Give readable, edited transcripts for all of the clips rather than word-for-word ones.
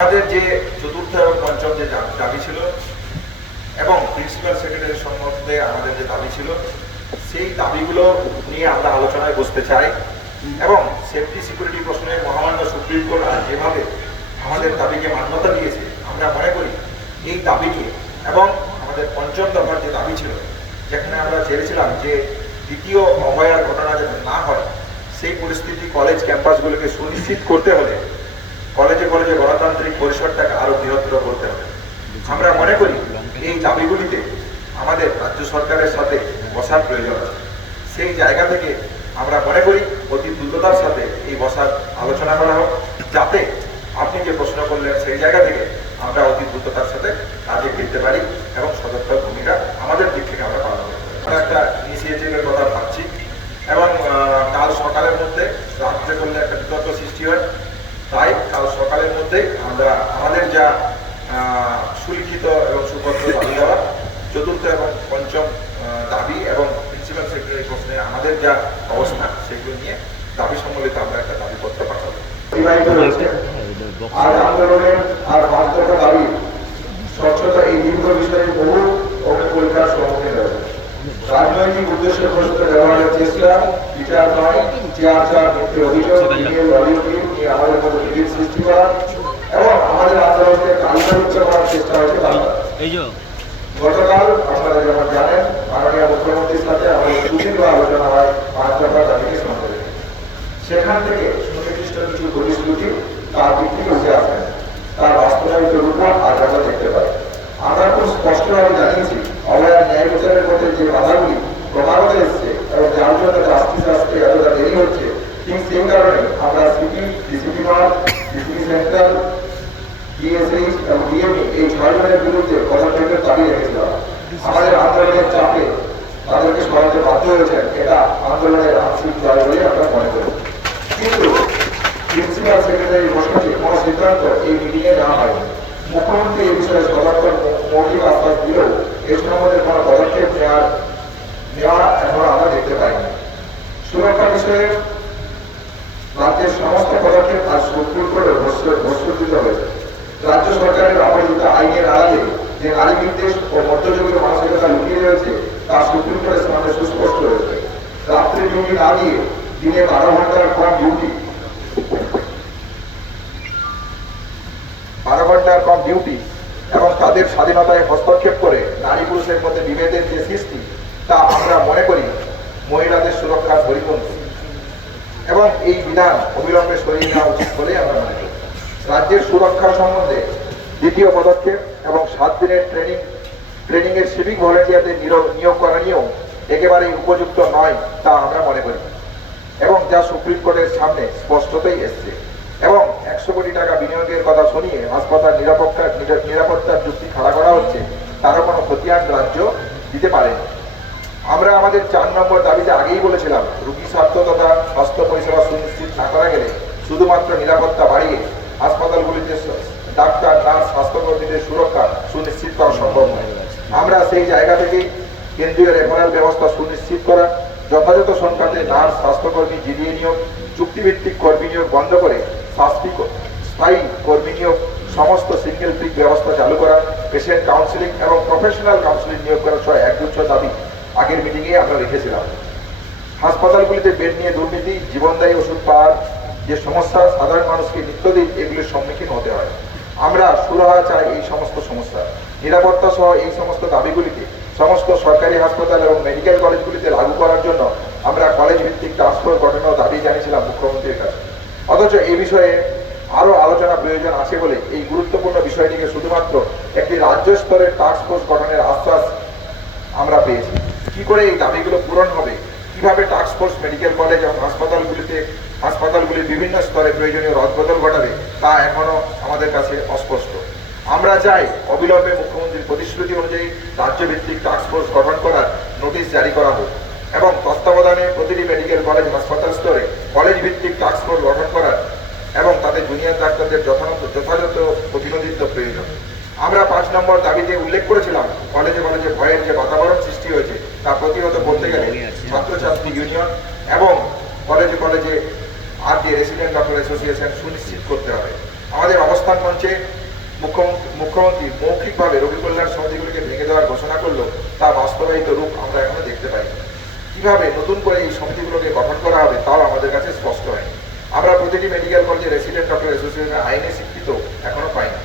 আমাদের যে চতুর্থ এবং পঞ্চম যে দাবি ছিল এবং প্রিন্সিপাল সেক্রেটারির সম্বন্ধে আমাদের যে দাবি ছিল সেই দাবিগুলো নিয়ে আমরা আলোচনায় বসতে চাই এবং সেফটি সিকিউরিটি প্রশ্নে মহামান্য সুপ্রিম কোর্ট আজ যেভাবে আমাদের দাবিকে মান্যতা দিয়েছে আমরা মনে করি এই দাবি নিয়ে এবং আমাদের পঞ্চম দফার যে দাবি ছিল যেখানে আমরা চেয়েছিলাম যে দ্বিতীয় অভয়ার ঘটনা যাতে না হয় সেই পরিস্থিতি কলেজ ক্যাম্পাসগুলোকে সুনিশ্চিত করতে হলে কলেজে কলেজে গণতান্ত্রিক পরিসরটাকে আরো বৃহত্তর করতে হবে। আমরা মনে করি এই দাবিগুলিতে আমাদের রাজ্য সরকারের সাথে বসার প্রয়োজন আছে। সেই জায়গা থেকে আমরা মনে করি অতি দ্রুততার সাথে এই বসার আলোচনা করা হোক, যাতে আপনি যে প্রশ্ন করলেন সেই জায়গা থেকে আমরা অতি দ্রুততার সাথে কাজে ফিরতে পারি এবং সদর্থক ভূমিকা আমাদের দিক থেকে আমরা পালন করতে পারি। আমরা একটা ইনিশিয়েটিভের কথা ভাবছি এবং কাল সকালের মধ্যে রাত্রে করলে একটা বিতর্ক সৃষ্টি হয়, তাই কাল সকালের মধ্যেই আমরা আমাদের যা সুলিখিত এবং সুপত্র দাবি দেওয়া চতুর্থ এবং পঞ্চম দাবি এবং প্রিন্সিপাল সেক্রেটারি প্রশ্নে আমাদের যা অবস্থান সেগুলো নিয়ে দাবি সম্বলিত আমরা একটা দাবিপত্র পাঠাবো। আর আন্দোলনের আর বাস্তবতা দাবি স্বচ্ছতা এই দীর্ঘ বিষয়ে বহু পরীক্ষার সম্মুখীন হয়েছে। রাজনৈতিক উদ্দেশ্য প্রসূত ব্যবহারের চেষ্টা, বিচার নয়, চেয়ার মিথ্যে অভিযোগ, নিয়ে আমাদের মধ্যে বিভেদ সৃষ্টি করা এবং আমাদের আন্দোলনকে কালচারিত করার চেষ্টা হয়েছে। গতকাল আপনারা যেমন জানেন মাননীয় মুখ্যমন্ত্রীর সাথে আমাদের সুদীর্ঘ আলোচনা হয় 5 দফা দাবিকে সামনে রেখে। সেখান থেকে সুনির্দিষ্ট কিছু প্রতিশ্রুতি তার দিক থেকে উঠে আসেন, তার বাস্তবায়িত রূপ আজ আমরা দেখতে পাই। আমরা খুব স্পষ্টভাবে জানিয়েছি অভয়ার ন্যায় বিচারের মধ্যে যে বাধাগুলি ক্রমাগত এসছে এবং যার জন্য জাস্টিস আসতে এতটা দেরি হচ্ছে, ঠিক সেই কারণে আমরা CP, DCP north, DCP central, DSH এবং ডিএমই এই 6 জনের বিরুদ্ধে পদক্ষেপের দাবি রেখেছিলাম। আমাদের আন্দোলনের চাপে তাদেরকে সরাতে বাধ্য হয়েছেন, এটা আন্দোলনের আংশিক জয় বলে আমরা মনে করি। কিন্তু প্রিন্সিপাল সেক্রেটারি বসে কোনো সিদ্ধান্ত এই মিটিংয়ে নেওয়া হয়নি। মুখ্যমন্ত্রী এই বিষয়ে সদর্থক মৌলিক আশ্বাস দিলেও এ সম্বন্ধে কোনো পদক্ষেপ নেওয়া এখনো আমরা দেখতে পাইনি। সুরক্ষা বিষয়ে রাজ্যের সমস্ত পদক্ষেপ আজ সুপ্রিম কোর্টে ঘোষিত হয়েছে। রাজ্য সরকারের অবহেলিত আইনের আড়ালে যে নারী বিদ্বেষ ও মধ্যযুগীয় মানসিকতা লুকিয়ে রয়েছে তা সুপ্রিম কোর্টের সামনে সুস্পষ্ট হয়েছে। রাত্রি ডিউটি না দিয়ে দিনে 12 ঘন্টার কম ডিউটি এবং তাদের স্বাধীনতায় হস্তক্ষেপ করে নারী পুরুষের মধ্যে বিভেদের যে সৃষ্টি তা আমরা মনে করি মহিলাদের সুরক্ষার পরিপন্থী এবং এই বিধান অবিলম্বে সরিয়ে নেওয়া উচিত বলে আমরা মনে করি। রাজ্যের সুরক্ষা সম্বন্ধে দ্বিতীয় পদক্ষেপ এবং 7 দিনের ট্রেনিং এর সিভিক ভলেন্টিয়ারদের নিয়োগ করা নিয়েও একেবারেই উপযুক্ত নয় তা আমরা মনে করি এবং যা সুপ্রিম কোর্টের সামনে স্পষ্টতই এসছে এবং 100 কোটি টাকা বিনিয়োগের কথা শুনিয়ে হাসপাতাল নিরাপত্তার যুক্তি খাড়া করা হচ্ছে, তারও কোনো খতিয়ান রাজ্য দিতে পারেনি। আমরা আমাদের 4 নম্বর দাবিতে আগেই বলেছিলাম রোগী স্বার্থ তথা স্বাস্থ্য পরিষেবা সুনিশ্চিত না করা গেলে শুধুমাত্র নিরাপত্তা বাড়িয়ে হাসপাতালগুলিতে ডাক্তার, নার্স, স্বাস্থ্যকর্মীদের সুরক্ষা সুনিশ্চিত করা সম্ভব নয়। আমরা সেই জায়গা থেকেই কেন্দ্রীয় রেফারেল ব্যবস্থা সুনিশ্চিত করা, যথাযথ সংখ্যাতে নার্স, স্বাস্থ্যকর্মী জিডিএ নিয়োগ, চুক্তিভিত্তিক কর্মী নিয়োগ বন্ধ করে স্থায়ী কর্মী নিয়োগ, সমস্ত সিঙ্গেল পিক ব্যবস্থা চালু করা, পেশেন্ট কাউন্সিলিং এবং প্রফেশনাল কাউন্সিলিং নিয়োগ করা সহ একগুচ্ছ দাবি আগের মিটিংয়ে আমরা রেখেছিলাম। হাসপাতালগুলিতে বেড নিয়ে দুর্নীতি, জীবনদায়ী ওষুধ পাওয়ার যে সমস্যা, সাধারণ মানুষকে নিত্যদিন এগুলির সম্মুখীন হতে হয়। আমরা সুরাহা চাই এই সমস্ত সমস্যা। নিরাপত্তা সহ এই সমস্ত দাবিগুলিকে সমস্ত সরকারি হাসপাতাল এবং মেডিকেল কলেজগুলিতে লাগু করার জন্য আমরা কলেজ ভিত্তিক টাস্কফোর্স গঠনের দাবি জানিয়েছিলাম মুখ্যমন্ত্রীর কাছে। অথচ এই বিষয়ে আরো আলোচনা প্রয়োজন আছে বলে এই গুরুত্বপূর্ণ বিষয়টিকে শুধুমাত্র একটি রাজ্য স্তরের টাস্কফোর্স গঠনের আশ্বাস আমরা পেয়েছি। কি করে এই দাবিগুলো পূরণ হবে, কিভাবে টাস্কফোর্স মেডিকেল কলেজ এবং হাসপাতালগুলির বিভিন্ন স্তরে প্রয়োজনীয় রদবদল ঘটাবে তা এখনো আমাদের কাছে অস্পষ্ট। আমরা চাই অবিলম্বে মুখ্যমন্ত্রীর প্রতিশ্রুতি অনুযায়ী রাজ্যভিত্তিক টাস্কফোর্স গঠন করার নোটিশ জারি করা হোক এবং তত্ত্বাবধানে প্রতিটি মেডিকেল কলেজ হাসপাতাল স্তরে কলেজ ভিত্তিক টাস্কফোর্স গঠন করার এবং তাদের জুনিয়র ডাক্তারদের যথাযথ প্রতিনিধিত্ব প্রয়োজন। আমরা 5 নম্বর দাবিতে উল্লেখ করেছিলাম কলেজে কলেজে ভয়ের যে বাতাবরণ সৃষ্টি হয়েছে তা প্রতিহত করতে গেলে ছাত্রছাত্রী ইউনিয়ন এবং কলেজে কলেজে আর যে রেসিডেন্ট ডক্টর অ্যাসোসিয়েশন সুনিশ্চিত করতে হবে। আমাদের অবস্থান মঞ্চে মুখ্যমন্ত্রী মৌখিকভাবে রোগী কল্যাণ সমিতিগুলিকে ভেঙে দেওয়ার ঘোষণা করলো তা বাস্তবায়িত রূপ আমরা এখনো দেখতে পাই। কিভাবে নতুন করে এই সমিতিগুলোকে গঠন করা হবে তাও আমাদের কাছে স্পষ্ট হয়নি। আমরা প্রতিটি মেডিকেল কলেজে রেসিডেন্ট ডক্টর অ্যাসোসিয়েশনের আইনে স্বীকৃত এখনো পাইনি।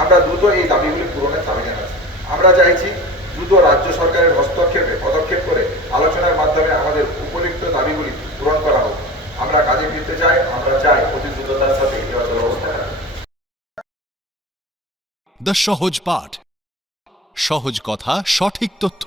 আমরা দ্রুত এই দাবিগুলি পূরণের দাবি জানাচ্ছি। আমরা চাইছি দ্রুত রাজ্য সরকারের হস্তক্ষেপে পদক্ষেপ করে আলোচনার মাধ্যমে আমাদের উপযুক্ত দাবিগুলি পূরণ করা হোক। আমরা কাজে ফিরতে চাই, আমরা চাই অতি দ্রুততার সাথে এই ব্যবস্থা করা। দ্য সহজ পাঠ, সহজ কথা, সঠিক তথ্য।